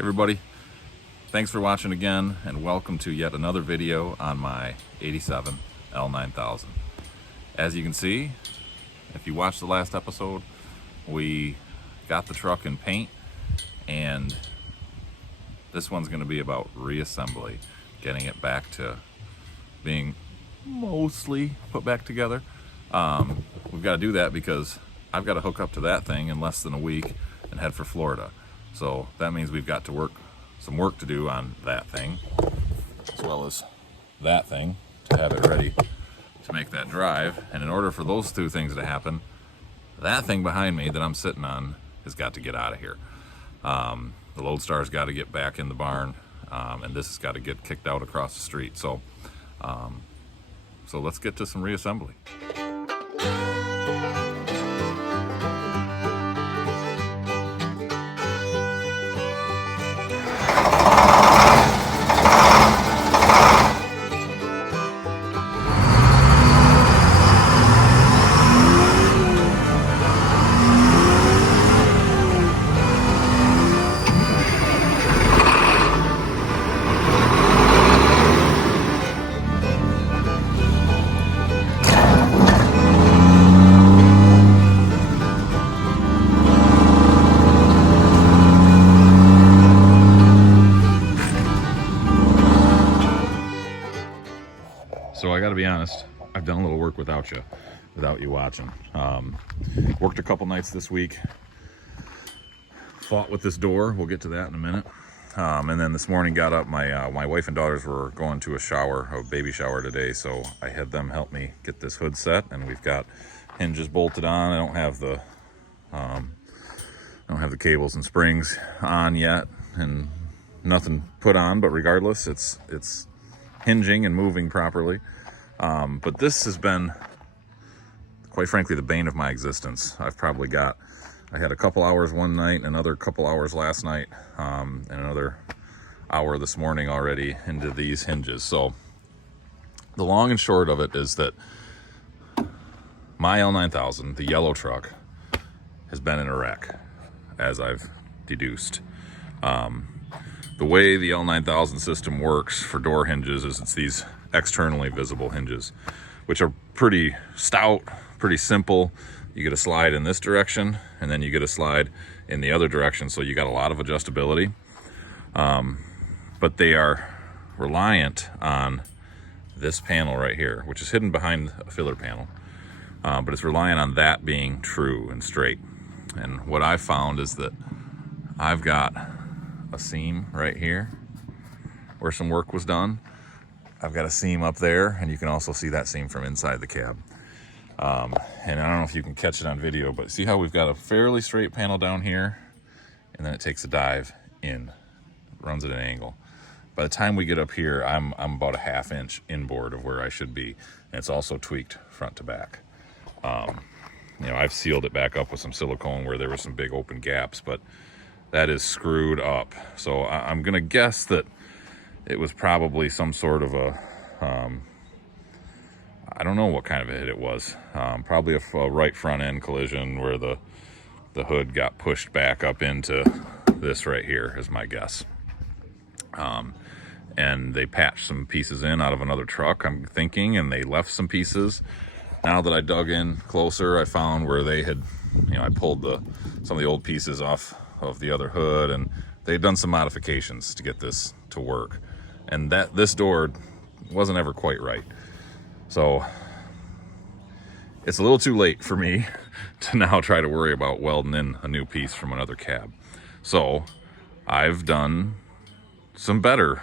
Everybody, thanks for watching again, and welcome to yet another video on my 87 L9000. As you can see, if you watched the last episode, we got the truck in paint, and this one's going to be about reassembly, getting it back to being mostly put back together. We've got to do that because I've got to hook up to that thing in less than a week and head for Florida. So that means we've got to some work to do on that thing, as well as that thing, to have it ready to make that drive. And in order for those two things to happen, that thing behind me that I'm sitting on has got to get out of here. The Loadstar's got to get back in the barn, and this has got to get kicked out across the street. So let's get to some reassembly. So I got to be honest, I've done a little work without you watching. Worked a couple nights this week, fought with this door. We'll get to that in a minute. And then this morning got up, my wife and daughters were going to a baby shower today, so I had them help me get this hood set, and we've got hinges bolted on. I don't have the cables and springs on yet, and nothing put on, but regardless, it's hinging and moving properly. But this has been, quite frankly, the bane of my existence. I had a couple hours one night, another couple hours last night, and another hour this morning already into these hinges. So the long and short of it is that my L9000, the yellow truck, has been in a wreck, as I've deduced. The way the L9000 system works for door hinges is it's these externally visible hinges, which are pretty stout, pretty simple. You get a slide in this direction, and then you get a slide in the other direction, so you got a lot of adjustability. But they are reliant on this panel right here, which is hidden behind a filler panel. But it's reliant on that being true and straight. And what I found is that I've got a seam right here where some work was done. I've got a seam up there, and you can also see that seam from inside the cab. And I don't know if you can catch it on video, but see how we've got a fairly straight panel down here, and then it takes a dive in, runs at an angle. By the time we get up here, I'm about a 1/2 inch inboard of where I should be, and it's also tweaked front to back. I've sealed it back up with some silicone where there were some big open gaps, but that is screwed up. So I'm gonna guess that it was probably some sort of a, I don't know what kind of a hit it was. Probably a right front end collision where the hood got pushed back up into this right here is my guess. And they patched some pieces in out of another truck, I'm thinking, and they left some pieces. Now that I dug in closer, I found where they had, I pulled some of the old pieces off of the other hood, and they'd done some modifications to get this to work. And this door wasn't ever quite right. So it's a little too late for me to now try to worry about welding in a new piece from another cab. So I've done some better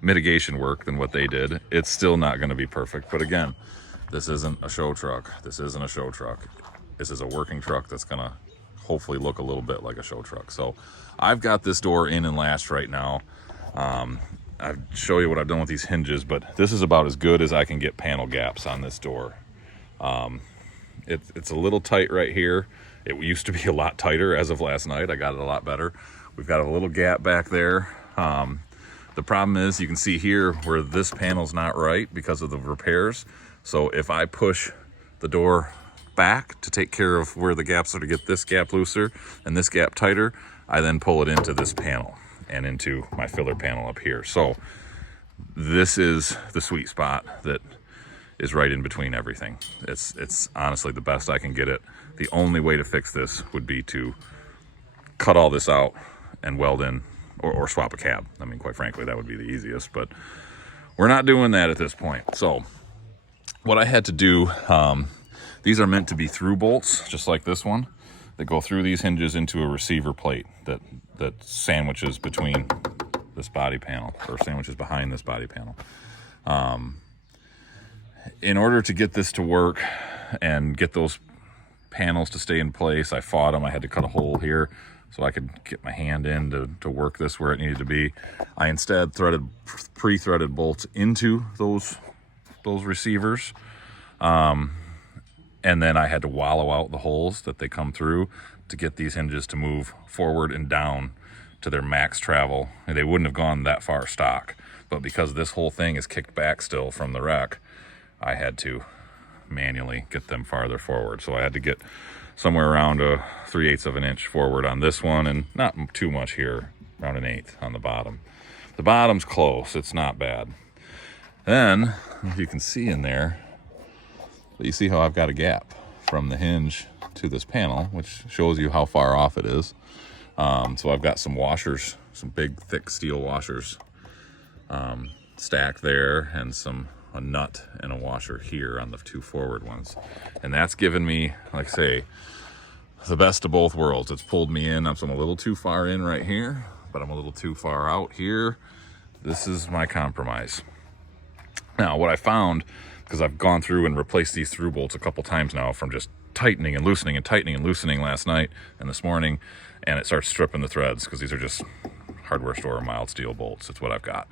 mitigation work than what they did. It's still not going to be perfect, but again, this isn't a show truck. This isn't a show truck. This is a working truck that's going to hopefully look a little bit like a show truck. So I've got this door in and lashed right now. I'll show you what I've done with these hinges, but this is about as good as I can get panel gaps on this door. It's a little tight right here. It used to be a lot tighter as of last night. I got it a lot better. We've got a little gap back there. The problem is you can see here where this panel's not right because of the repairs. So if I push the door back to take care of where the gaps are to get this gap looser and this gap tighter, I then pull it into this panel and into my filler panel up here. So this is the sweet spot that is right in between everything. It's honestly the best I can get it. The only way to fix this would be to cut all this out and weld in, or swap a cab. I mean, quite frankly, that would be the easiest, but we're not doing that at this point. So what I had to do, these are meant to be through bolts, just like this one, that go through these hinges into a receiver plate that sandwiches between this body panel, or sandwiches behind this body panel. In order to get this to work and get those panels to stay in place, I fought them. I had to cut a hole here so I could get my hand in to work this where it needed to be. I instead pre-threaded bolts into those receivers. And then I had to wallow out the holes that they come through to get these hinges to move forward and down to their max travel. And they wouldn't have gone that far stock, but because this whole thing is kicked back still from the wreck, I had to manually get them farther forward. So I had to get somewhere around a 3/8 of an inch forward on this one, and not too much here, around 1/8 on the bottom. The bottom's close, it's not bad. Then, if you can see in there, you see how I've got a gap from the hinge to this panel, which shows you how far off it is. So I've got some washers, some big thick steel washers stacked there, and a nut and a washer here on the two forward ones. And that's given me, like I say, the best of both worlds. It's pulled me in. I'm a little too far in right here, but I'm a little too far out here. This is my compromise. Now, what I found, because I've gone through and replaced these through bolts a couple times now from just tightening and loosening and tightening and loosening last night and this morning, and it starts stripping the threads because these are just hardware store mild steel bolts. It's what I've got.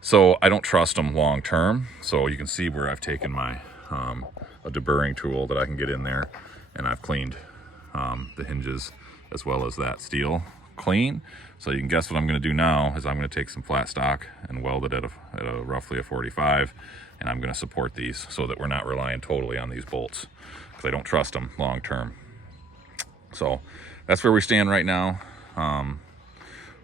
So I don't trust them long term. So you can see where I've taken my a deburring tool that I can get in there, and I've cleaned the hinges as well as that steel clean. So you can guess what I'm going to do now is I'm going to take some flat stock and weld it at a roughly a 45, and I'm going to support these so that we're not relying totally on these bolts, because I don't trust them long term. So that's where we stand right now.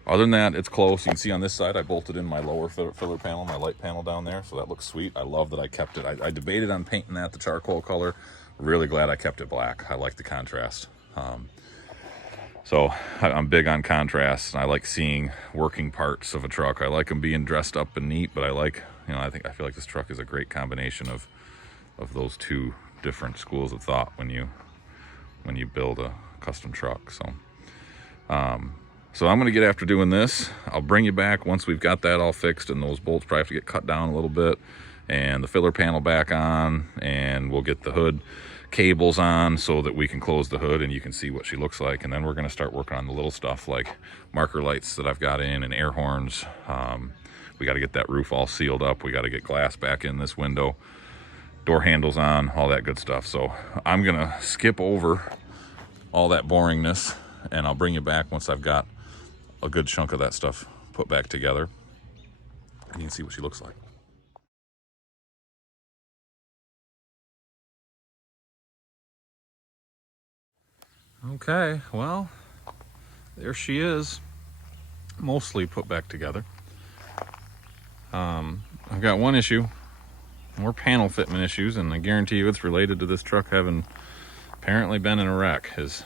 Other than that, it's close. You can see on this side, I bolted in my lower filler panel, my light panel down there, so that looks sweet. I love that I kept it. I debated on painting that the charcoal color. Really glad I kept it black. I like the contrast. So I'm big on contrast, and I like seeing working parts of a truck. I like them being dressed up and neat, but I feel like this truck is a great combination of those two different schools of thought when you build a custom truck. So I'm going to get after doing this. I'll bring you back once we've got that all fixed, and those bolts probably have to get cut down a little bit, and the filler panel back on, and we'll get the hood cables on so that we can close the hood and you can see what she looks like. And then we're going to start working on the little stuff like marker lights that I've got in, and air horns. We got to get that roof all sealed up. We got to get glass back in this window, door handles on, all that good stuff. So I'm going to skip over all that boringness, and I'll bring you back once I've got a good chunk of that stuff put back together, and you can see what she looks like. Okay, well, there she is, mostly put back together. I've got one issue, more panel fitment issues, and I guarantee you it's related to this truck having apparently been in a wreck, as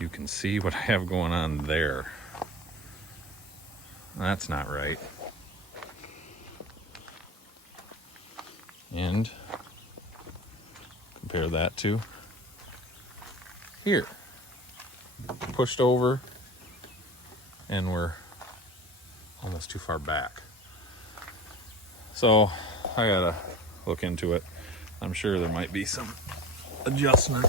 you can see what I have going on there. That's not right. And compare that to here. Pushed over, and we're almost too far back. So I gotta look into it. I'm sure there might be some adjustment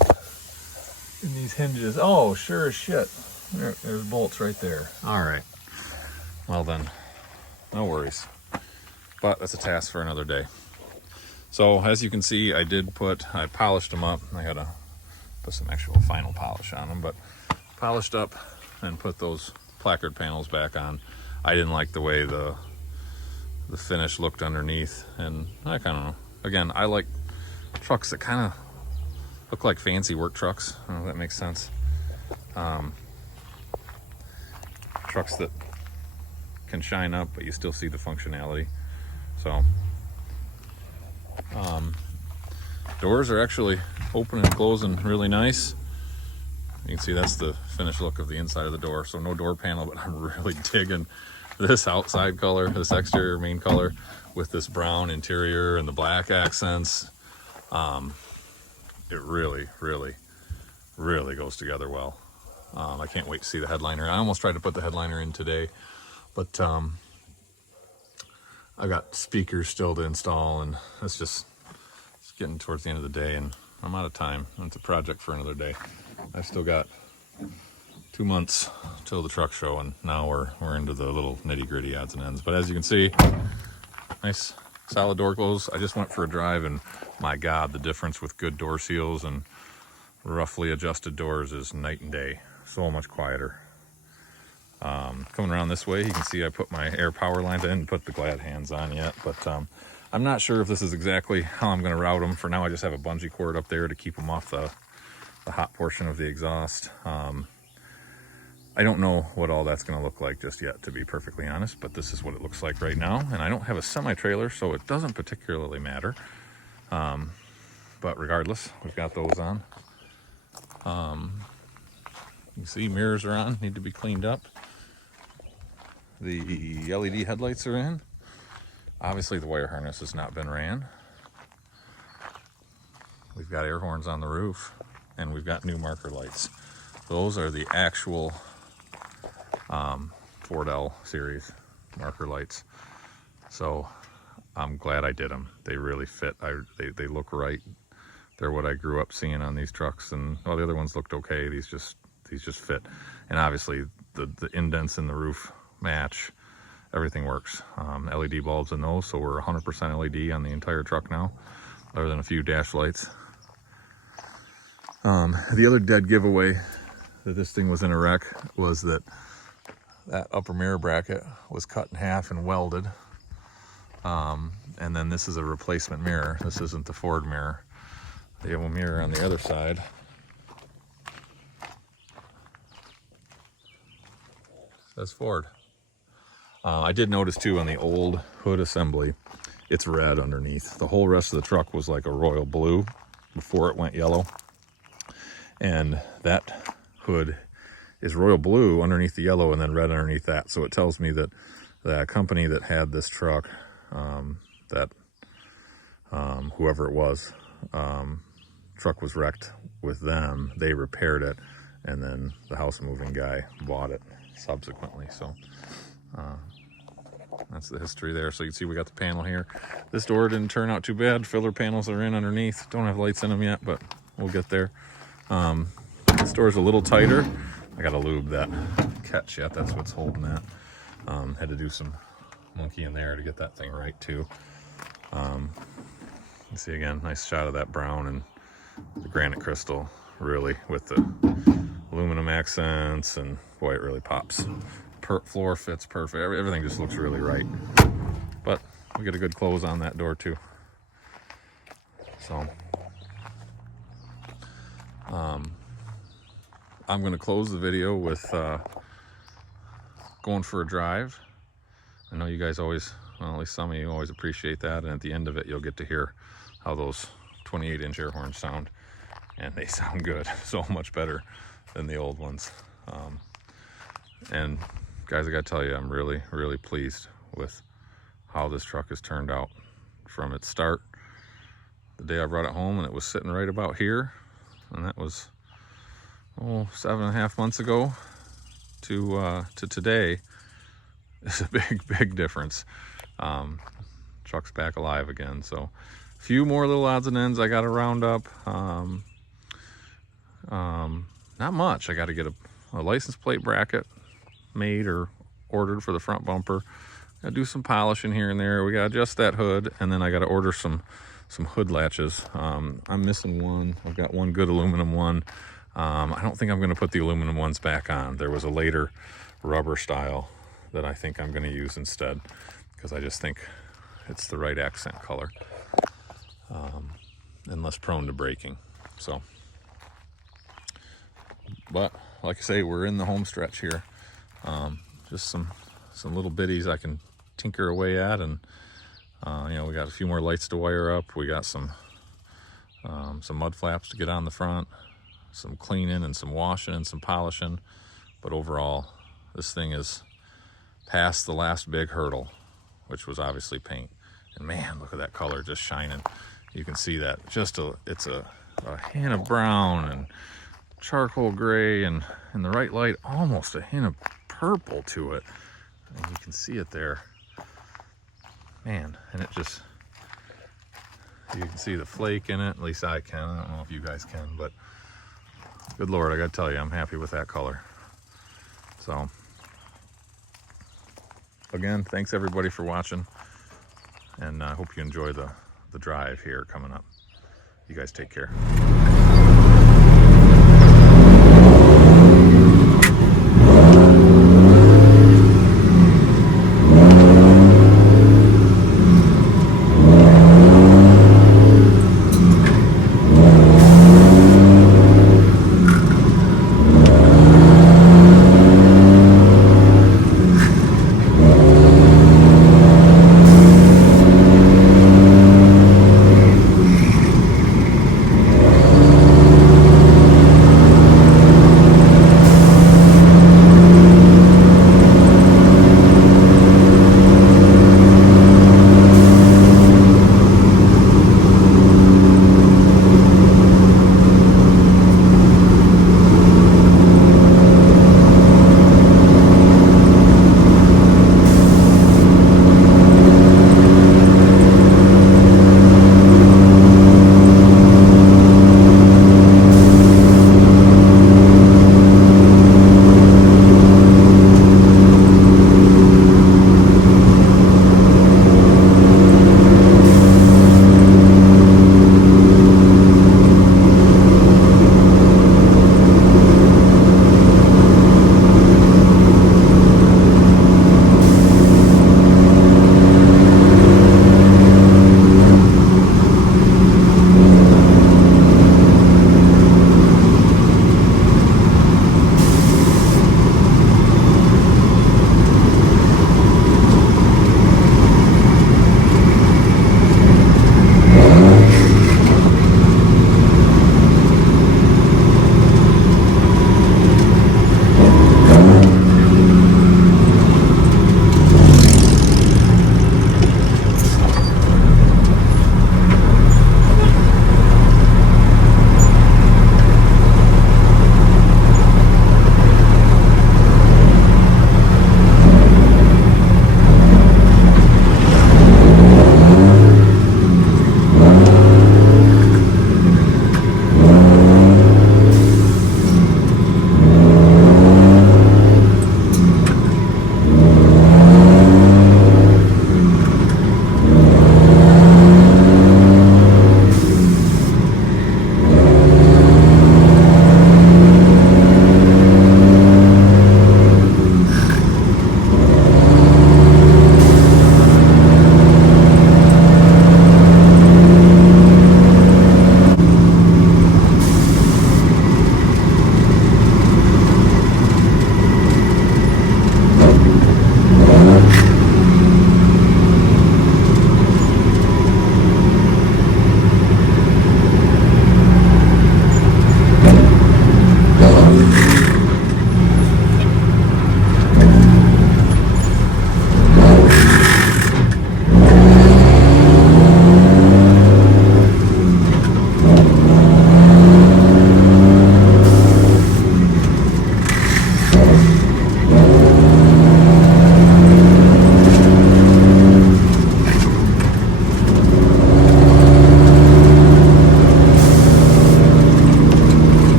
in these hinges. Oh, sure as shit. There's bolts right there. All right. Well then, no worries. But that's a task for another day. So as you can see, I polished them up. I had to put some actual final polish on them, but polished up and put those placard panels back on. I didn't like the way the finish looked underneath, and I kind of know. Again, I like trucks that kind of look like fancy work trucks. I don't know if that makes sense. trucks that can shine up, but you still see the functionality. So doors are actually open and closing really nice. You can see that's the finished look of the inside of the door. So no door panel, but I'm really digging this outside color, this exterior main color with this brown interior and the black accents. It really, really, really goes together well. I can't wait to see the headliner. I almost tried to put the headliner in today, but I got speakers still to install, and it's getting towards the end of the day, and I'm out of time. It's a project for another day. I've still got 2 months till the truck show, and now we're into the little nitty-gritty odds and ends. But as you can see, nice solid door close. I just went for a drive, and my God, the difference with good door seals and roughly adjusted doors is night and day. So much quieter. Coming around this way, you can see I put my air power lines. I didn't put the glad hands on yet, but I'm not sure if this is exactly how I'm going to route them. For now, I just have a bungee cord up there to keep them off the hot portion of the exhaust. I don't know what all that's going to look like just yet, to be perfectly honest, but this is what it looks like right now. And I don't have a semi-trailer, so it doesn't particularly matter. But regardless, we've got those on. You see mirrors are on, need to be cleaned up. The LED headlights are in. Obviously the wire harness has not been ran. We've got air horns on the roof, and we've got new marker lights. Those are the actual Ford L series marker lights. So I'm glad I did them. They really fit. They look right. They're what I grew up seeing on these trucks, and all the other ones looked okay. These just fit. And obviously the indents in the roof match. Everything works. LED bulbs in those, so we're 100% LED on the entire truck now, other than a few dash lights. The other dead giveaway that this thing was in a wreck was that upper mirror bracket was cut in half and welded. And then this is a replacement mirror. This isn't the Ford mirror. They have a mirror on the other side. Says Ford. I did notice too on the old hood assembly, it's red underneath. The whole rest of the truck was like a royal blue before it went yellow. And that hood is royal blue underneath the yellow and then red underneath that. So it tells me that the company that had this truck, whoever it was, truck was wrecked with them. They repaired it, and then the house moving guy bought it subsequently. So that's the history there. So you can see we got the panel here. This door didn't turn out too bad. Filler panels are in underneath. Don't have lights in them yet, but we'll get there. This door's a little tighter. I gotta lube that catch yet. That's what's holding that. Had to do some monkey in there to get that thing right too. You see again, nice shot of that brown and the granite crystal, really, with the aluminum accents, and boy, it really pops. Floor fits perfect. Everything just looks really right. But we get a good close on that door too. So I'm going to close the video with going for a drive. I know you guys always, well, at least some of you always appreciate that, and at the end of it you'll get to hear how those 28-inch air horns sound, and they sound good. So much better than the old ones. And guys, I gotta tell you, I'm really, really pleased with how this truck has turned out from its start. The day I brought it home and it was sitting right about here, and that was 7.5 months ago, to today. It's a big difference. Truck's back alive again. So a few more little odds and ends I got to round up. Not much. I got to get a license plate bracket made or ordered for the front bumper. Gotta do some polishing here and there. We gotta adjust that hood, and then I gotta order some hood latches. I'm missing one. I've got one good aluminum one. I don't think I'm gonna put the aluminum ones back on. There was a later rubber style that I think I'm gonna use instead, because I just think it's the right accent color, and less prone to breaking. So, but like I say, we're in the home stretch here. just some little bitties I can tinker away at, and you know, we got a few more lights to wire up. We got some mud flaps to get on the front, some cleaning and some washing and some polishing. But overall, this thing is past the last big hurdle, which was obviously paint. And man, look at that color just shining. You can see that it's a hint of brown and charcoal gray, and in the right light, almost a hint of purple to it. And you can see it there. Man, and it just, you can see the flake in it. At least I can. I don't know if you guys can, but good Lord, I gotta tell you, I'm happy with that color. So, again, thanks everybody for watching, and I hope you enjoy the drive here coming up. You guys take care.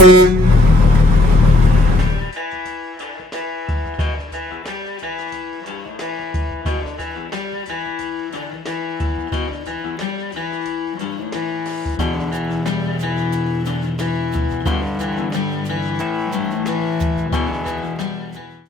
Bye.